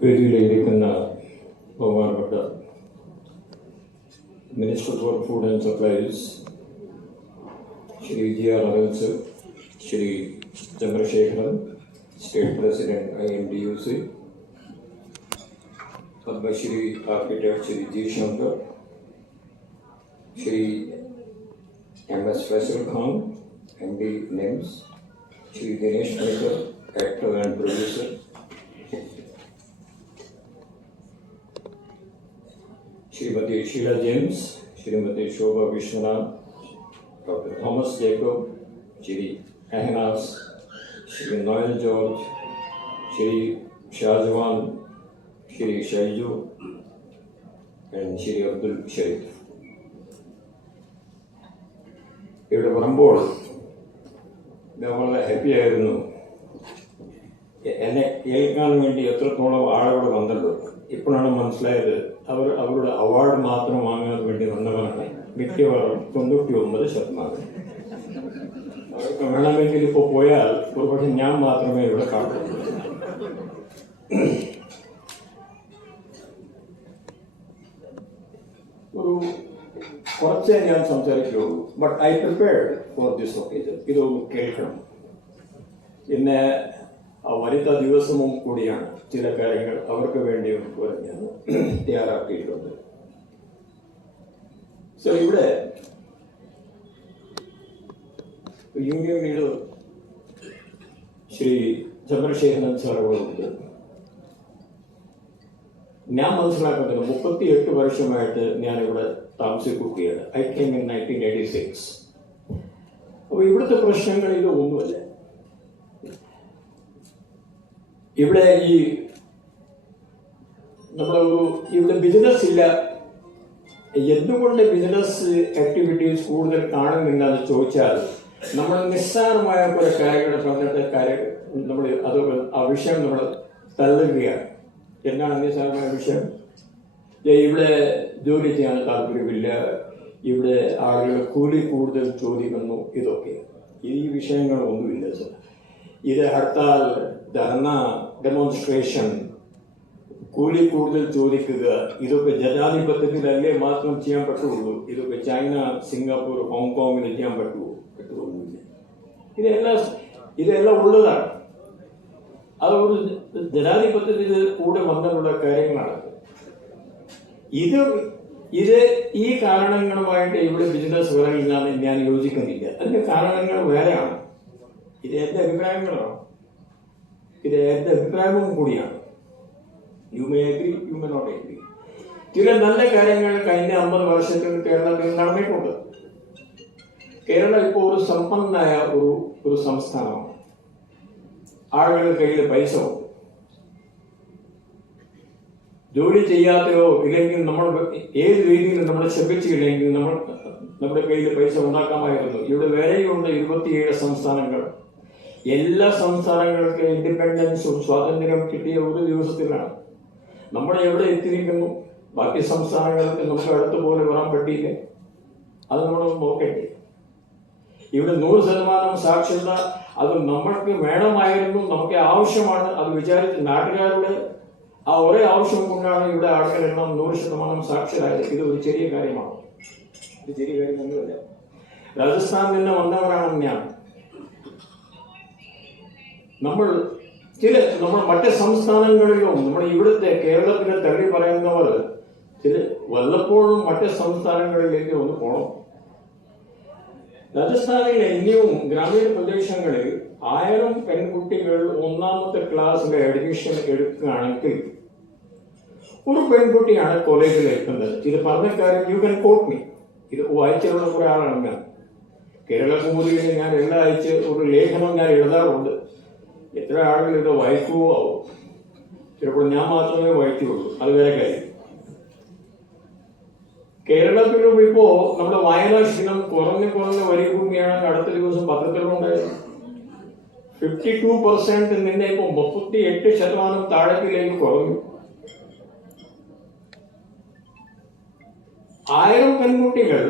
വേദിയിലിരിക്കുന്ന ബഹുമാനപ്പെട്ട minister for food and supplies Shri G R Anil sir Shri Chandrasekharan state president I N D U C Padmashri architect Shri G Shankar Shri M S Faisal Khan M D NIMS Shri Dinesh Panicker actor and producer Shrimati Sheela James Shrimati Shobha Vishwanath doctor Thomas Jacob Shri Ehanas Shri Noel George Shri Shajavan Shri Shaiju and Shri Abdul Sharif ഇവിടെ വരുമ്പോൾ ഞാൻ വളരെ happy ആയിരുന്നു A- എന്നെ കേൾക്കാൻ വേണ്ടി എത്രത്തോളം ആളുകൾ വന്നല്ലോ ഇപ്പോഴാണ് മനസ്സിലായത് അവർ അവരുടെ അവാർഡ് മാത്രം വാങ്ങാൻ വേണ്ടി വന്നവരാണ് മിക്കവാറും തൊണ്ണൂറ്റി ഒമ്പത് ശതമാനം. അവർക്ക് വേണമെങ്കിൽ ഇപ്പോൾ പോയാൽ ഒരുപക്ഷെ ഞാൻ മാത്രമേ ഇവിടെ കാണൂ ഒരു കുറച്ചേ ഞാൻ സംസാരിക്കുകയുള്ളൂ. But I prepared for this occasion ഇതൊന്ന് കേൾക്കണം. പിന്നെ വനിതാ ദിവസവും കൂടിയാണ് ചില കാര്യങ്ങൾ അവർക്ക് വേണ്ടി ഞാൻ തയ്യാറാക്കിയിട്ടുണ്ട്. സോ ഇവിടെ യൂണിയൻ ശ്രീ ചന്ദ്രശേഖരൻ സാറുകളുണ്ട്. ഞാൻ മനസ്സിലാക്കുന്നത് മുപ്പത്തി എട്ട് വർഷമായിട്ട് ഞാൻ ഇവിടെ താമസിക്കുകയാണ്. I came in nineteen eighty six അപ്പൊ ഇവിടുത്തെ പ്രശ്നങ്ങൾ ഇത് ഒന്നുമല്ല ഇവിടെ ഈ നമ്മളൊരു ഇവിടെ ബിസിനസ് ഇല്ല. എന്തുകൊണ്ട് ബിസിനസ് ആക്ടിവിറ്റീസ് കൂടുതൽ കാണുന്നില്ല എന്ന് ചോദിച്ചാൽ നമ്മൾ നിസ്സാരമായ കുറെ കാര്യങ്ങൾ പറഞ്ഞിട്ട് കാര്യം നമ്മൾ അത് ആ വിഷയം നമ്മൾ തള്ളുകയാണ്. എന്താണ് നിസ്സാരമായ വിഷയം? ഇവിടെ ജോലി ചെയ്യാൻ താല്പര്യമില്ല. ഇവിടെ ആളുകൾ കൂലി കൂടുതൽ ചോദിക്കുന്നു ഇതൊക്കെ. ഈ വിഷയങ്ങളൊന്നുമില്ല സർ. ഇത് ഹർത്താൽ ധർണ ഡെമോൺസ്ട്രേഷൻ കൂലി കൂടുതൽ ചോദിക്കുക. ഇതൊക്കെ ജനാധിപത്യത്തിലല്ലേ മാത്രം ചെയ്യാൻ പറ്റുള്ളൂ? ഇതൊക്കെ ചൈന സിംഗപ്പൂർ ഹോങ്കോങ്ങിൽ ചെയ്യാൻ പറ്റുമോ? പറ്റുമൊന്നുമില്ല ഇതെല്ലാം ഇതെല്ലാം ഉള്ളതാണ്. അത് ഒരു ജനാധിപത്യത്തിൽ കൂടെ വന്നിട്ടുള്ള കാര്യങ്ങളാണ്. ഇത് ഇത് ഈ കാരണങ്ങളുമായിട്ട് ഇവിടെ ബിസിനസ് വരണില്ല എന്ന് ഞാൻ യോജിക്കുന്നില്ല. അതിന്റെ കാരണങ്ങൾ വേറെയാണ്. ഇത് എന്റെ അഭിപ്രായങ്ങളാണ്. ഇത് എന്റെ അഭിപ്രായവും കൂടിയാണ്. You may agree you may not agree ചില നല്ല കാര്യങ്ങൾ കഴിഞ്ഞ അമ്പത് വർഷത്തിൽ കേരളത്തിൽ നടന്നിട്ടുണ്ട്. കേരളം ഇപ്പോൾ ഒരു സമ്പന്നമായ ഒരു ഒരു സംസ്ഥാനമാണ്. ആളുകളുടെ കയ്യിൽ പൈസ ജോലി ചെയ്യാത്തയോ ഇല്ലെങ്കിൽ നമ്മൾ ഏത് രീതിയിൽ നമ്മൾ ശ്രമിച്ചില്ലെങ്കിൽ നമ്മൾ നമ്മുടെ കയ്യിൽ പൈസ ഉണ്ടാക്കാമായിരുന്നു ഇവിടെ വേറെയുണ്ട് ഇരുപത്തിയേഴ് സംസ്ഥാനങ്ങൾ. എല്ലാ സംസ്ഥാനങ്ങൾക്ക് ഇൻഡിപെൻഡൻസും സ്വാതന്ത്ര്യം കിട്ടിയ ഒരു ദിവസത്തിലാണ്. നമ്മൾ എവിടെ എത്തിയിരിക്കുന്നു? ബാക്കി സംസ്ഥാനങ്ങൾക്ക് നമുക്ക് അടുത്ത പോലെ വരാൻ പറ്റിയില്ല? അത് നമ്മൾ നോക്കട്ടെ ഇവിടെ നൂറ് ശതമാനം സാക്ഷരത അത് നമ്മൾക്ക് വേണമായിരുന്നു നമുക്ക് ആവശ്യമാണ്. അത് വിചാരിച്ച് നാട്ടുകാരുടെ ആ ഒരേ ആവശ്യം കൊണ്ടാണ് ഇവിടെ ആൾക്കാരെല്ലാം നൂറ് ശതമാനം സാക്ഷരായത് ഇത് ഒരു ചെറിയ കാര്യമാണ്. ഇത് ചെറിയ കാര്യമൊന്നുമല്ല. രാജസ്ഥാനിൽ നിന്ന് വന്നവരാണ് ഞാൻ. നമ്മൾ ചില നമ്മൾ മറ്റ് സംസ്ഥാനങ്ങളിലും നമ്മൾ ഇവിടുത്തെ കേരളത്തിലെ തള്ളി പറയുന്നവർ ചില വല്ലപ്പോഴും മറ്റ് സംസ്ഥാനങ്ങളിലേക്ക് ഒന്ന് പോണം. രാജസ്ഥാനിലെ ഇനിയും ഗ്രാമീണ പ്രദേശങ്ങളിൽ ആയിരം പെൺകുട്ടികൾ ഒന്നാമത്തെ ക്ലാസ്സിലെ അഡ്മിഷൻ എടുക്കുകയാണെങ്കിൽ ഒരു പെൺകുട്ടിയാണ് കോളേജിൽ എത്തുന്നത്. ഇത് പറഞ്ഞ കാര്യം യു കൻ കോട്ട് മീ ഇത് വായിച്ചുള്ള കുറെ ആളാണ് ഞാൻ കേരള കുമുദിയിൽ ഞാൻ എല്ലാ ആഴ്ച ഒരു ലേഖനം ഞാൻ എഴുതാറുണ്ട്. എത്ര ആളുകൾ ഇത് വായിക്കുവോ ആവും ചിലപ്പോൾ ഞാൻ മാത്രമേ വായിക്കുകയുള്ളൂ അത് വേറെ കാര്യം. കേരളത്തിലും ഇപ്പോ നമ്മുടെ വായനാശീലം കുറഞ്ഞു കുറഞ്ഞ് വരികയാണ്. അടുത്ത ദിവസം പത്രത്തിലുണ്ടായത് ഫിഫ്റ്റി ടു പെർസെന്റ് നിന്നെ ഇപ്പോൾ മുപ്പത്തി എട്ട് ശതമാനം താഴത്തിലേക്ക് കുറഞ്ഞു. ആയിരം പെൺകുട്ടികൾ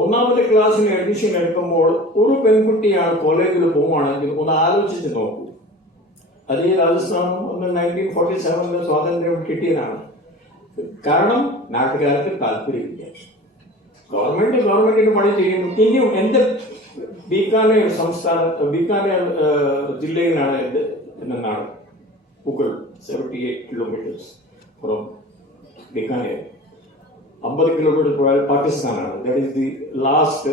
ഒന്നാമത്തെ ക്ലാസ്സിന് അഡ്മിഷൻ എടുക്കുമ്പോൾ ഒരു പെൺകുട്ടിയാണ് കോളേജിൽ പോവുകയാണെങ്കിൽ ഒന്ന് ആലോചിച്ച് നോക്കൂ. അത് ഈ രാജസ്ഥാൻ ഒന്ന് നയന്റീൻ ഫോർട്ടി സെവനിൽ സ്വാതന്ത്ര്യം കിട്ടിയതാണ്. കാരണം നാട്ടുകാർക്ക് താല്പര്യമില്ല. ഗവൺമെന്റ് ഗവൺമെന്റിന് പണി ചെയ്യുന്നു. ഇനിയും എന്റെ ബീക്കാനേർ സംസ്ഥാന ബീക്കാനേർ ജില്ലയിലാണ് എന്ത് എന്നാണ്. പൂക്കൾ seventy eight kilometres from Bikaner അമ്പത് കിലോമീറ്റർ പോയാൽ പാകിസ്ഥാനാണ്. That is the last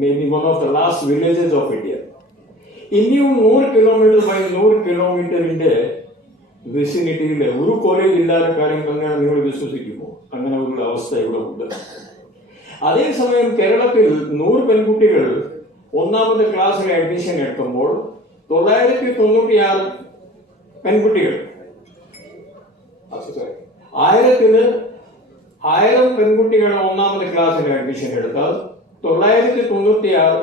maybe one of the last villages of India ഇനിയും നൂറ് കിലോമീറ്റർ ബൈ നൂറ് കിലോമീറ്ററിന്റെ വിസിനിറ്റിയിൽ ഒരു കോളേജ് ഇല്ലാത്ത കാര്യം തന്നെയാണ് നിങ്ങൾ വിശ്വസിക്കുമോ? അങ്ങനെ ഒരു അവസ്ഥ ഇവിടെ ഉണ്ട്. അതേസമയം കേരളത്തിൽ നൂറ് പെൺകുട്ടികൾ ഒന്നാമത്തെ ക്ലാസ്സിൽ അഡ്മിഷൻ എടുക്കുമ്പോൾ തൊള്ളായിരത്തി തൊണ്ണൂറ്റിയാറ് പെൺകുട്ടികൾ. ആയിരത്തിന് ആയിരം പെൺകുട്ടികളെ ഒന്നാമത് ക്ലാസ്സിൽ അഡ്മിഷൻ എടുത്താൽ തൊള്ളായിരത്തി തൊണ്ണൂറ്റി ആറ്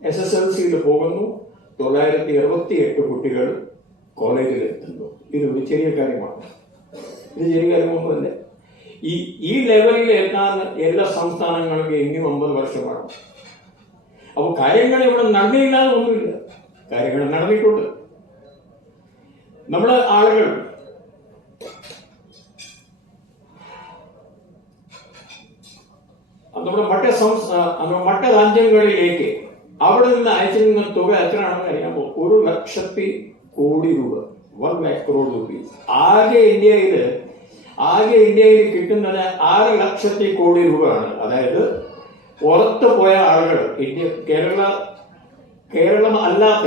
എസ് എസ് എൽ സിയിൽ പോകുന്നു. തൊള്ളായിരത്തി അറുപത്തി എട്ട് കുട്ടികൾ കോളേജിൽ എത്തുന്നു. ഇതൊരു ചെറിയ കാര്യമാണ്. ഇത് ചെറിയ കാര്യമൊന്നുമല്ല ഈ ഈ ലെവലിൽ എത്താൻ എല്ലാ സംസ്ഥാനങ്ങൾക്കും ഇനിയും ഒമ്പത് വർഷമാണ്. അപ്പോൾ കാര്യങ്ങൾ ഇവിടെ നടന്നില്ലാതെ ഒന്നുമില്ല. കാര്യങ്ങൾ നടന്നിട്ടുണ്ട്. നമ്മുടെ ആളുകൾ നമ്മുടെ മറ്റ് മറ്റ രാജ്യങ്ങളിലേക്ക് അവിടെ നിന്ന് അയച്ചിരുന്ന തുക എത്രയാണെന്ന് അറിയാമോ? ഒരു ലക്ഷത്തി കോടി രൂപ. വൺ ലാക്ക് ക്രോഡ് റുപ്പീസ് ആകെ ഇന്ത്യയിൽ ആകെ ഇന്ത്യയിൽ കിട്ടുന്നത് ആറ് ലക്ഷത്തി കോടി രൂപയാണ്. അതായത് പുറത്തു പോയ ആളുകൾ ഇന്ത്യ കേരള കേരളം അല്ലാത്ത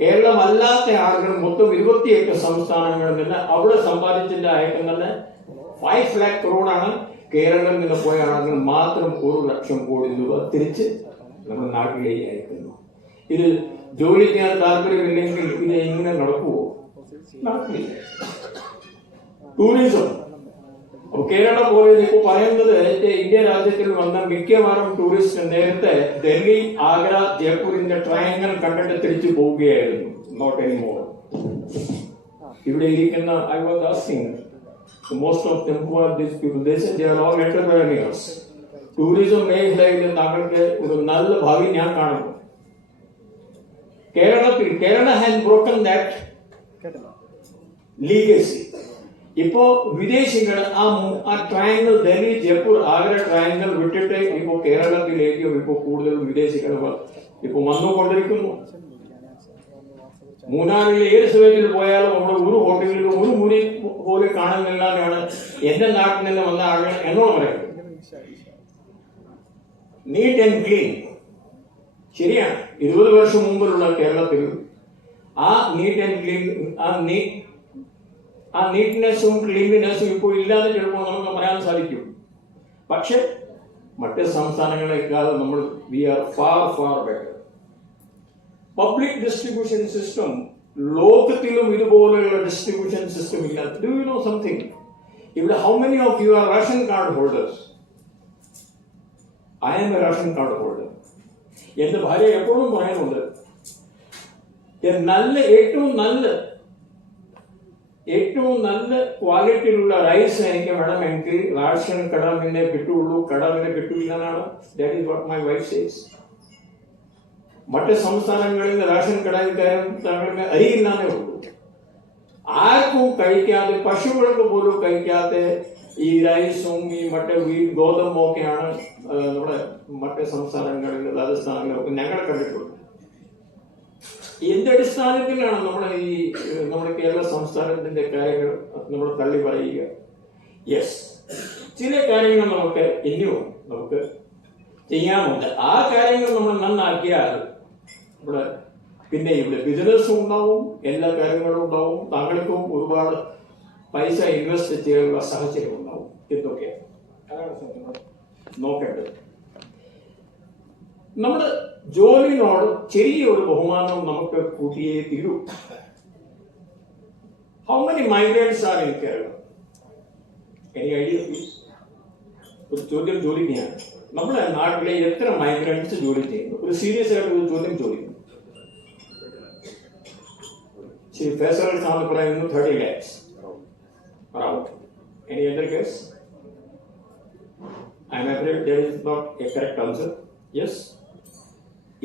കേരളം അല്ലാത്ത ആളുകൾ മൊത്തം ഇരുപത്തിയെട്ട് സംസ്ഥാനങ്ങളിൽ നിന്ന് അവിടെ സമ്പാദിച്ചിട്ട് അയക്കുന്നത് ഫൈവ് ലാക്ക് ക്രോഡാണ് കേരളത്തിൽ നിന്ന് പോയ ആളുകൾ മാത്രം ഒരു ലക്ഷം കോടി രൂപ തിരിച്ച് നമ്മുടെ നാട്ടിലേക്ക് അയക്കുന്നു. ഇത് ജോലി ചെയ്യാൻ താല്പര്യമില്ലെങ്കിൽ ഇത് എങ്ങനെ നടക്കുമോ നടക്കില്ല. ടൂറിസം കേരളം പോലെ ഇപ്പൊ പറയുന്നത് ഇന്ത്യ രാജ്യത്തിൽ വന്ന മിക്കവാറും ടൂറിസ്റ്റ് നേരത്തെ ഡൽഹി ആഗ്ര ജയ്പൂരിന്റെ ട്രയങ്ങൾ കണ്ടിട്ട് തിരിച്ചു പോവുകയായിരുന്നു. നോട്ട് എനി മോർ ഇവിടെ ഇരിക്കുന്ന I was asking of them who are these people, they say they are all entrepreneurs tourism മേഖലയിൽ താങ്കൾക്ക് ഒരു നല്ല ഭാവി ഞാൻ കാണുന്നു. കേരളത്തിൽ Kerala hand broken that legacy ഇപ്പോ വിദേശികൾ ആ ആ ട്രയാങ്കിൾ ഡൽഹി ജയ്പൂർ ആഗ്ര ട്രയാങ്കിൾ വിട്ടിട്ട് ഇപ്പോ കേരളത്തിലേക്കും ഇപ്പോ കൂടുതൽ വിദേശികൾ ഇപ്പോൾ ഇപ്പോ വന്നുകൊണ്ടിരിക്കുന്നു. മൂന്നാറിൽ ഏത് സമയത്തിൽ പോയാലും അവിടെ ഒരു ഹോട്ടലിലും ഒരു മുറി പോലും കാണുന്നില്ല എന്നാണ് എന്റെ നാട്ടിൽ നിന്ന് വന്ന ആളുകൾ എന്നോട് പറയുന്നത്. നീറ്റ് ആൻഡ് ക്ലീൻ ശരിയാണ്. ഇരുപത് വർഷം മുമ്പിലുള്ള കേരളത്തിൽ ആ നീറ്റ് ആൻഡ് ക്ലീൻ ആ നീ ആ നീറ്റ്നെസ്സും ക്ലീൻലിനെസ്സും ഇപ്പോൾ ഇല്ലാതെ ചിലപ്പോൾ നമുക്ക് പറയാൻ സാധിക്കും. പക്ഷെ മറ്റ് സംസ്ഥാനങ്ങളെക്കാൾ നമ്മൾ we are far far better public distribution system ലോകത്തിലും ഇതുപോലെയുള്ള ഡിസ്ട്രിബ്യൂഷൻ സിസ്റ്റം ഇല്ല. ഡു യു നോ സംതിങ് ഇവിടെ how many of you are ration card holders I am a ration card holder എന്റെ ഭാര്യ എപ്പോഴും പറയുന്നുണ്ട് "ഏ, നല്ല ഏറ്റവും നല്ല ഏറ്റവും നല്ല ക്വാളിറ്റിയിലുള്ള റൈസ് എനിക്ക് വേണമെങ്കിൽ റേഷൻ റാഷൻ നിന്നെ കിട്ടുള്ളൂ. കടമിനെ കിട്ടൂ ഇല്ലെന്നാണ് that is what my wife says മറ്റ് സംസ്ഥാനങ്ങളിൽ റേഷൻ കടയിൽ കയറും താങ്കൾക്ക് അരിയില്ലാന്നേ ഉള്ളൂ. ആർക്കും കഴിക്കാതെ പശുക്കൾക്ക് പോലും കഴിക്കാതെ ഈ റൈസും ഈ മറ്റേ വീ ഗോതമ്പും ഒക്കെയാണ് നമ്മുടെ മറ്റ് സംസ്ഥാനങ്ങളിൽ രാജസ്ഥാനിലൊക്കെ ഞങ്ങൾ കണ്ടിട്ടുള്ളത്. എന്ത് അടിസ്ഥാനത്തിലാണ് നമ്മുടെ ഈ നമ്മുടെ കേരള സംസ്ഥാനത്തിന്റെ കാര്യങ്ങൾ നമ്മൾ തള്ളി പറയുക. യെസ് ചില കാര്യങ്ങൾ നമുക്ക് ഇനിയും നമുക്ക് ചെയ്യാനുണ്ട്. ആ കാര്യങ്ങൾ നമ്മൾ നന്നാക്കിയാൽ ഇവിടെ പിന്നെ ഇവിടെ ബിസിനസ്സും ഉണ്ടാവും എല്ലാ കാര്യങ്ങളും ഉണ്ടാവും താങ്കൾക്കും ഒരുപാട് പൈസ ഇൻവെസ്റ്റ് ചെയ്യാനുള്ള സാഹചര്യം ഉണ്ടാവും. എന്തൊക്കെയാണ്? നോക്കേണ്ടത്. നമ്മുടെ ജോലിനോട് ചെറിയൊരു ബഹുമാനം നമുക്ക് കൂട്ടിയേ തീരൂ. How many migrants are in Kerala എനിക്ക് ഐഡിയ ഒരു ചോദ്യം ജോലിക്കാണ് നമ്മുടെ നാട്ടിലെ എത്ര മൈഗ്രൻസ് ജോലി ചെയ്യുന്നു? ഒരു സീരിയസ് ആയിട്ട് ഒരു ചോദ്യം ചോദിക്കുന്നു. ശ്രീ ഫേസൽ ഖാൻ പറയുന്നു thirty lakhs around any other case I'm afraid there is not a correct answer. Yes.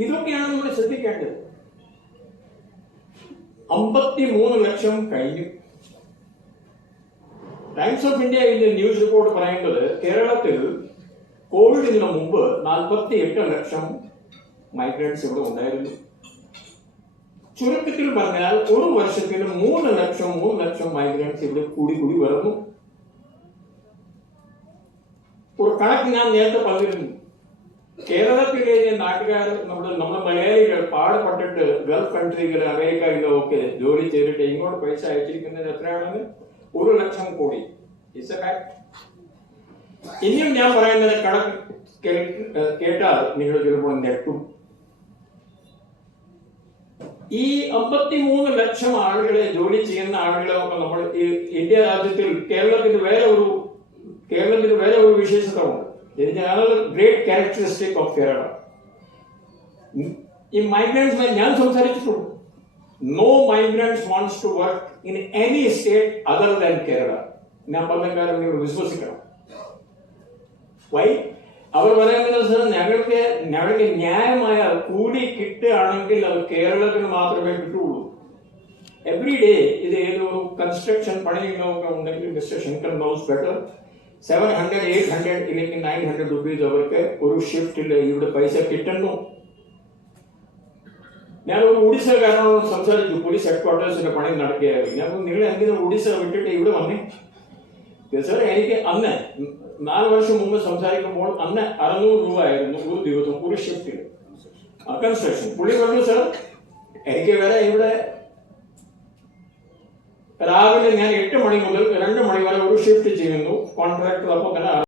ഇതൊക്കെയാണ് നമ്മൾ ശ്രദ്ധിക്കേണ്ടത്. അമ്പത്തി മൂന്ന് ലക്ഷം കഴിഞ്ഞു. ടൈംസ് ഓഫ് ഇന്ത്യ ഇന്ന് ന്യൂസ് റിപ്പോർട്ട് പറയുന്നത് കേരളത്തിൽ കോവിഡിന് മുമ്പ് നാൽപ്പത്തി എട്ട് ലക്ഷം മൈഗ്രൻസ് ഇവിടെ ഉണ്ടായിരുന്നു. ചുരുക്കത്തിൽ പറഞ്ഞാൽ ഒരു വർഷത്തിൽ മൂന്ന് ലക്ഷം മൂന്ന് ലക്ഷം മൈഗ്രൻസ് ഇവിടെ കൂടി കൂടി വരുന്നു ഒരു കണക്ക് ഞാൻ നേരത്തെ പറഞ്ഞിരുന്നു. കേരളത്തിലെ നാട്ടുകാർ നമ്മുടെ നമ്മുടെ മലയാളികൾ പാടുപെട്ടിട്ട് ഗൾഫ് കൺട്രികൾ അമേരിക്കയിലൊക്കെ ജോലി ചെയ്തിട്ട് ഇങ്ങോട്ട് പൈസ അയച്ചിരിക്കുന്നത് എത്രയാണെന്ന്? ഒരു ലക്ഷം കോടി. A fact. ഇനിയും ഞാൻ പറയുന്നത് കണക്ക് കേട്ടാൽ നിങ്ങൾ ചിലപ്പോൾ ഞെട്ടും. ഈ അമ്പത്തി മൂന്ന് ലക്ഷം ആളുകളെ ജോലി ചെയ്യുന്ന ആളുകളൊക്കെ നമ്മൾ ഈ ഇന്ത്യ രാജ്യത്തിൽ കേരളത്തിന് വേറെ ഒരു കേരളത്തിന് വേറെ ഒരു വിശേഷത ഉണ്ട് ഗ്രേറ്റ് ക്യാരക്ടറിസ്റ്റിക് ഓഫ് കേരള ഈ മൈഗ്രൻസ് ഞാൻ സംസാരിച്ചിട്ടുണ്ട് no migrants wants to work in any state other than Kerala ഞാൻ പറഞ്ഞ കാര്യം നിങ്ങൾ വിശ്വസിക്കണം വൈ അവർ പറയുന്നത് ഞങ്ങൾക്ക് ഞങ്ങൾക്ക് ന്യായമായ കൂടി കിട്ടുകയാണെങ്കിൽ അത് കേരളത്തിന് മാത്രമേ കിട്ടുള്ളൂ എവറി ഡേ ഇത് ഏതോ കൺസ്ട്രക്ഷൻ പണിയൊക്കെ ഉണ്ടെങ്കിൽ mister Shankar knows better seven hundred eight hundred ഇല്ലെങ്കിൽ നയൻ ഹൺഡ്രഡ് റുപ്പീസ് അവർക്ക് ഒരു ഷിഫ്റ്റിൽ ഇവിടെ പൈസ കിട്ടുന്നു ഞാൻ ഒരു ഒഡീസക്കാരനോട് സംസാരിച്ചു പോലീസ് ഹെഡ് ക്വാർട്ടേഴ്സിന്റെ പണി നടക്കുകയായിരുന്നു. ഞാൻ നിങ്ങൾ എന്തിനാ ഒഡീസ വിട്ടിട്ട് ഇവിടെ വന്നേ? സാർ എനിക്ക് അന്ന് നാല് വർഷം മുമ്പ് സംസാരിക്കുമ്പോൾ അന്ന് അറുന്നൂറ് രൂപ ആയിരുന്നു ഒരു ദിവസം ഒരു ഷിഫ്റ്റിൽ കൺസ്ട്രക്ഷൻ പുള്ളി പറഞ്ഞു സാർ എനിക്ക് വരെ ഇവിടെ രാവിലെ ഞാൻ എട്ട് മണി മുതൽ രണ്ട് മണി വരെ ഒരു ഷിഫ്റ്റ് ചെയ്യുന്നു. കോൺട്രാക്ടർ അപ്പോൾ തന്നെ